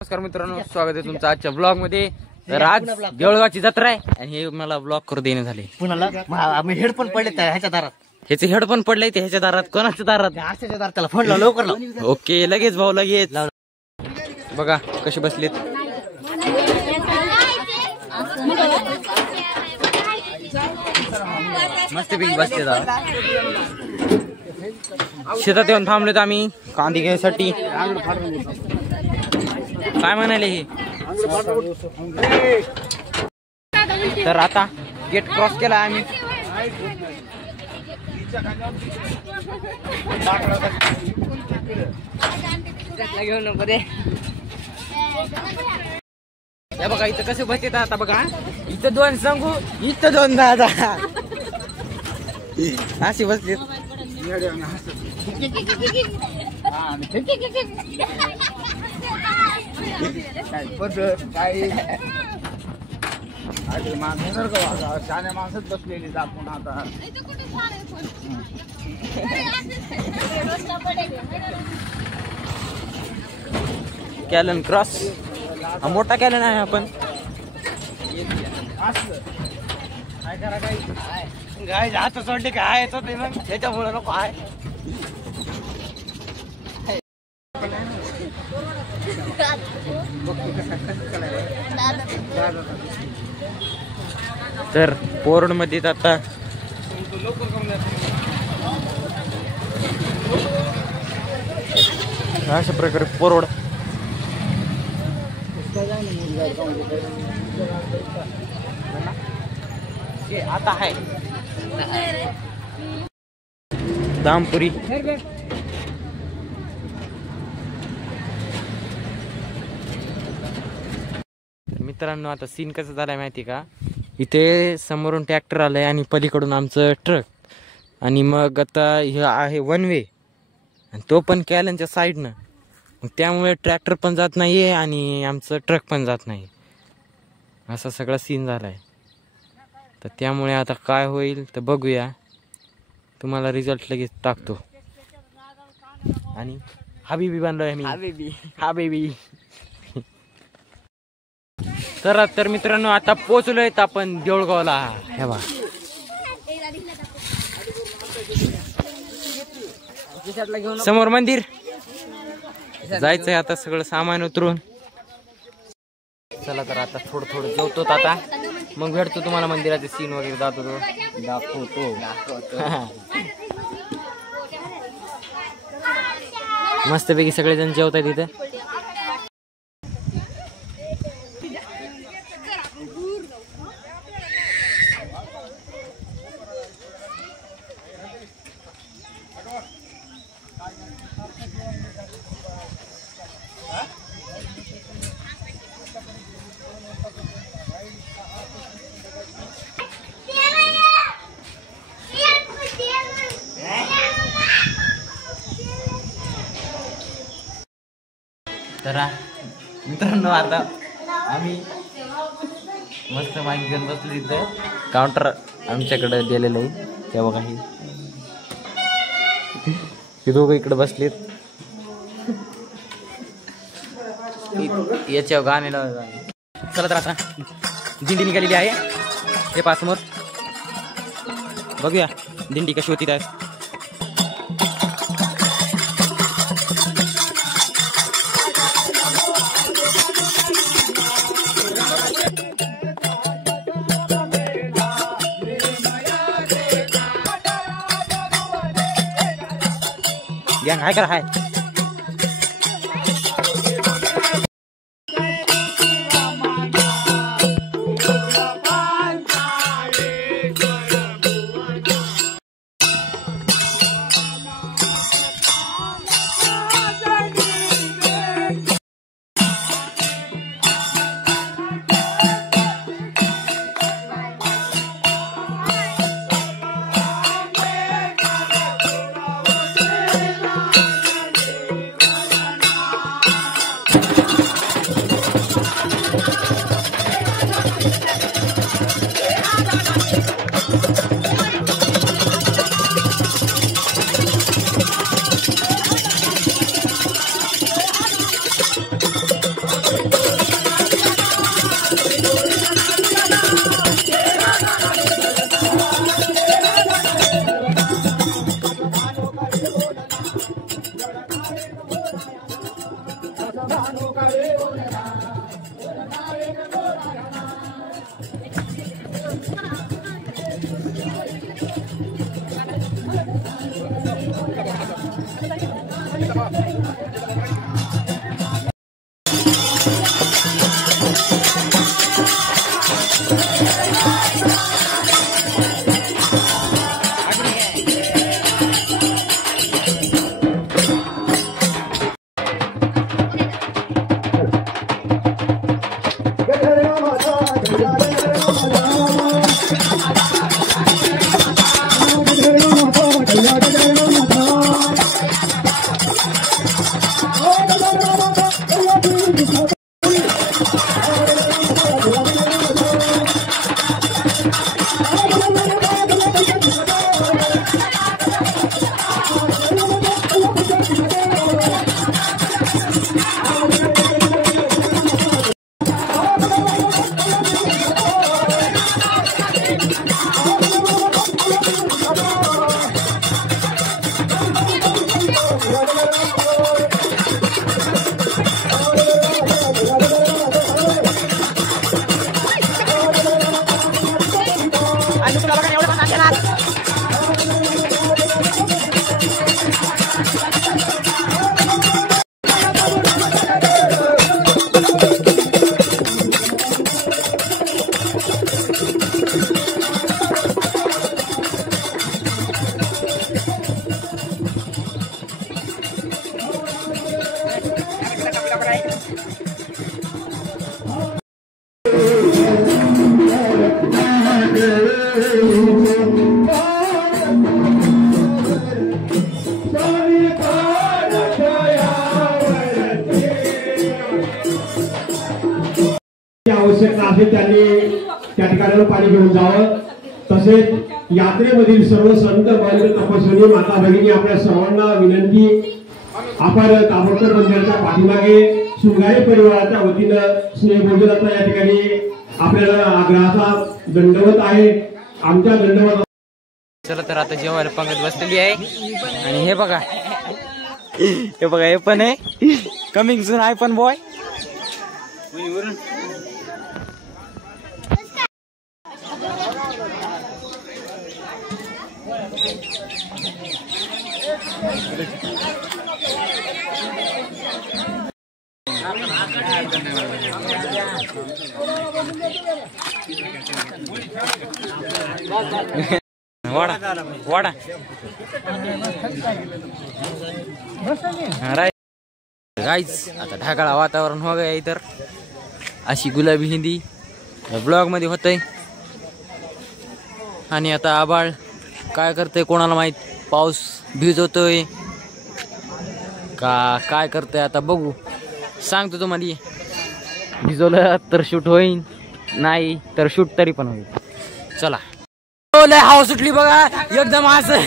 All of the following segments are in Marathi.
नमस्कार मित्रांनो, स्वागत आहे तुमचं आजच्या ब्लॉग मध्ये. तर आज देवळगावची जत्रा आहे आणि हे मला ब्लॉग करू देणे झाले. पुन्हा हेडफोन पडले ह्याच्या दारात, ह्याचे हेडफोन पडले ते ह्याच्या दारात. कोणाच्या दारात? आरशाच्या दारात. त्याला फोन लाव, लवकर लाव. ओके, लगेच भाऊ लगेच. बघा कसे बसलेत. मस्तपैकी बसलेत. शेतात येऊन थांबलेत आम्ही कांदे घ्यायसाठी. काय म्हणाले हे? तर आता गेट क्रॉस केला आम्ही. या बघा इथं कसे बसत. आता बघा इथं दोन सांगू, इथं दोन दादा अशी बसलेत. शाने माणसच बसलेली आपण आता. कॅलन क्रॉस हा मोठा कॅलन आहे. आपण काय करा काय हात सोडले काय येतो ते मग त्याच्यामुळे नको आहे. तर पोरड मध्ये आता अशा प्रकारे पोरड आता आहे दामपुरी. मित्रांनो आता सीन कसं झालाय माहिती का? इथे समोरून ट्रॅक्टर आलंय आणि पलीकडून आमचं ट्रक. आणि मग आता हे आहे वन वे आणि तो पण कॅलनच्या साईडनं. मग त्यामुळे ट्रॅक्टर पण जात नाहीये आणि आमचं ट्रक पण जात नाही. असा सगळा सीन झालाय. तर त्यामुळे आता काय होईल तर बघूया. तुम्हाला रिझल्ट लगेच टाकतो. आणि हाबीबी बांधलोय आम्ही. हाबीबी. तर मित्रांनो आता पोहोचलोय आपण देऊळगावला. हे बा समोर मंदिर. जायचंय आता सगळं सामान उतरून. चला तर आता थोडं थोडं जेवतो आता, मग भेटतो तुम्हाला मंदिराचे सीन वगैरे दाखवतो. मस्तपैकी सगळेजण जेवताय तिथे. तर मित्रांनो आता आम्ही मस्त माईक घेऊन बसलो. इथं काउंटर आमच्याकडे दिलेलं आहे. तेव्हा काही हे दोघं इकडे बसलेत. याच्या गाणे चला तर आता दिंडी निघालेली आहे. हे पहा समोर. बघूया दिंडी कशी होती काय. गँग हाय करा हाय. आवश्यकता आहे त्यांनी त्या ठिकाणी पाणी घेऊन जावं। तसेच यात्रेमधील सर्व संत बंद तपस्विनी माता भगिनी आपल्या सर्वांना विनंती, आपण ताबडतोब मंदिराच्या पाठीमागे सुंगाई परिवाराच्या वतीनं स्नेहभोजनाचा या ठिकाणी आपल्याला आग्रहाचा दंडवत आहे। आमच्या दंडवत चला तर आता जेवायला पंगत बसलेली आहे आणि हे बघा हे पण आहे कमिंग सून आहे पण बॉय वाडा वाडा गाईज आता ढगाळ वातावरण हो गया इतर अशी गुलाबी हिंदी ब्लॉग मध्ये होतय आणि आता आबाळ काय करतय कोणाला माहित, पाऊस भिजवतोय का काय करतय आता बघू, सांगतो तुम्हाला भिजवलं तर शूट होईल, नाही तर शूट तरी पण होईल। चला लय हवा सुटली बघा एकदम असं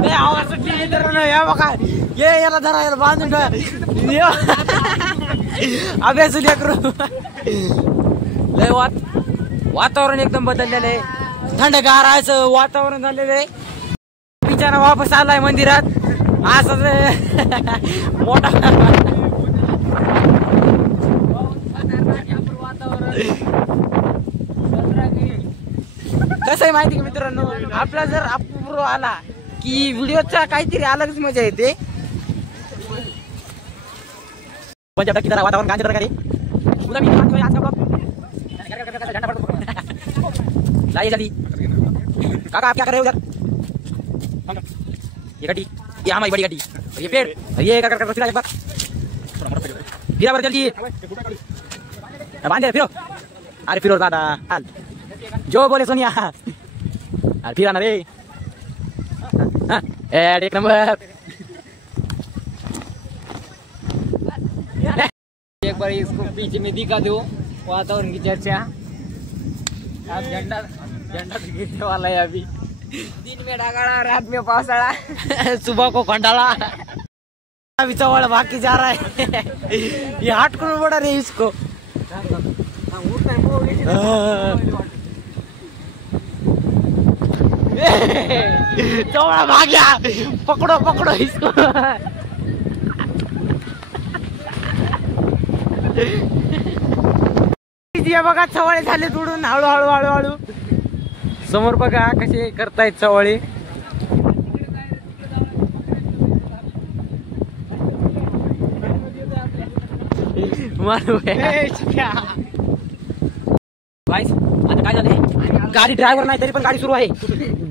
लय हवा सुटली मित्रांनो, या बघा ये याला धरा याला बांधून अभ्यास करू लय वातावरण एकदम बदललेलं आहे, थंडगार असं वातावरण झालेलं आहे। बिचारा वापस आलाय मंदिरात असंच मोठा कसं आहे माहिती का मित्रांनो, आपला जर अपूर्व आला की व्हिडिओचा काहीतरी अलगच मजा येते। पंजाब की तरह वातावरण कांच प्रकारे पूरा भी आज का ब्लॉग लाइए जल्दी काका आप क्या कर रहे हो उधर, ये गाड़ी ये हमारी बड़ी गाड़ी ये पेड़ ये काका कर फिर एक बार फिर बार जल्दी बांधे फिरो, अरे फिरो दादा हाल जो बोले सोनिया अरे फिर आना रे एक नंबर। एक बार इसको पीछे में दिखा दो वातावरण की चर्चा। आज झंडा गिरने वाला है, अभी दिन में ढगाड़ा रात में पावसाड़ा सुबह को खंडाला, अभी चौड़ बाकी जा रहा है ये हाट करो बड़ा रे इसको चवळा भाग गया, पकडो पकडो इसको. बघा चवळे झाले तुडून हळूहळू हळूहळू. समोर बघा कसे करतायत चवळे. आता काय झालंय, गाडी ड्रायव्हर नाही तरी पण गाडी सुरू आहे.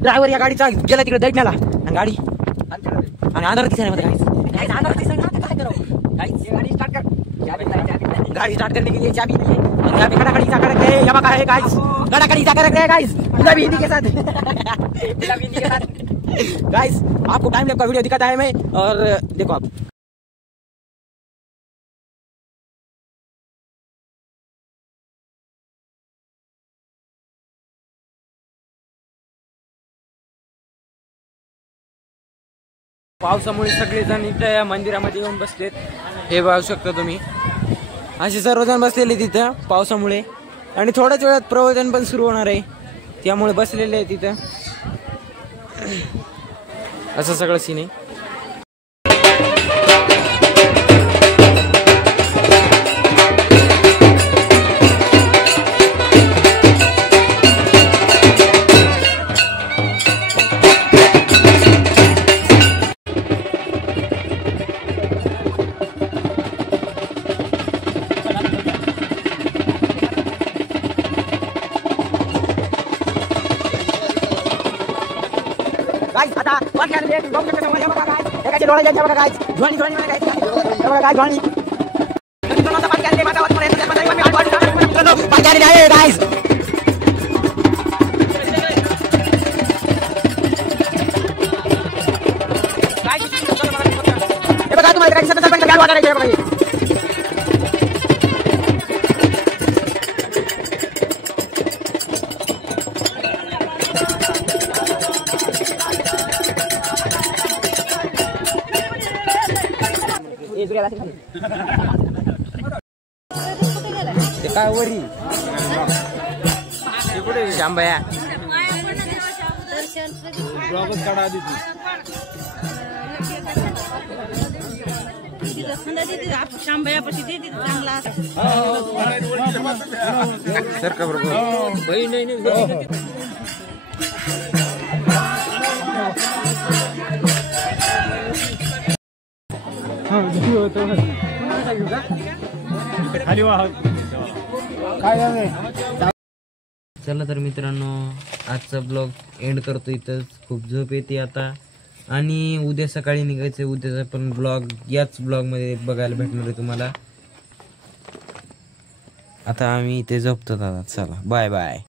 ड्रायव्हर या गाडीचा गेला तिकडे दैटण्याला आणि गाडी आणि अंधारात दिसायला गाड़ी स्टार्ट करने के लिए चाबी नहीं है. यहाँ पे गड़ागड़ी सा करके यहाँ बका है गाइस, गड़ागड़ी सा करके गाइस गुलाबी हिंदी के साथ गाइस आपको टाइम लैप का वीडियो दिखाता है मैं. और देखो आप पावसामुळे सगळेजण इथं या मंदिरामध्ये येऊन बसलेत. हे बघू शकता तुम्ही, असे सर्वजण बसलेले तिथं पावसामुळे. आणि थोड्याच वेळात प्रवचन पण सुरू होणार आहे, त्यामुळे बसलेले आहे तिथं. असं सगळं सीन आहे. गाइस आता वर खेळ रे बॉम्ब कसं वर बघा गाइस एकाचे डोळे यांच्या बघा गाइस ध्वनी ध्वनी बघा गाइस बघा गाइस ध्वनी किती जणांचा पाणी आले माझा आवाज पर्यंत त्यामध्ये मी आवाज काढतो पाणी आले आहे गाइस हे बघा तुम्हाला काय दिसत असेल तर काय वाटायला बघा ते काय वरी शांबया सर का बरोबर नाही चला तर मित्रांनो आजचा ब्लॉग एंड करतो इथंच. खूप झोप येते आता आणि उद्या सकाळी निघायचं. उद्याचा पण ब्लॉग याच ब्लॉगमध्ये बघायला भेटणार आहे तुम्हाला. आता आम्ही इथे झोपतो दादा. चला बाय बाय.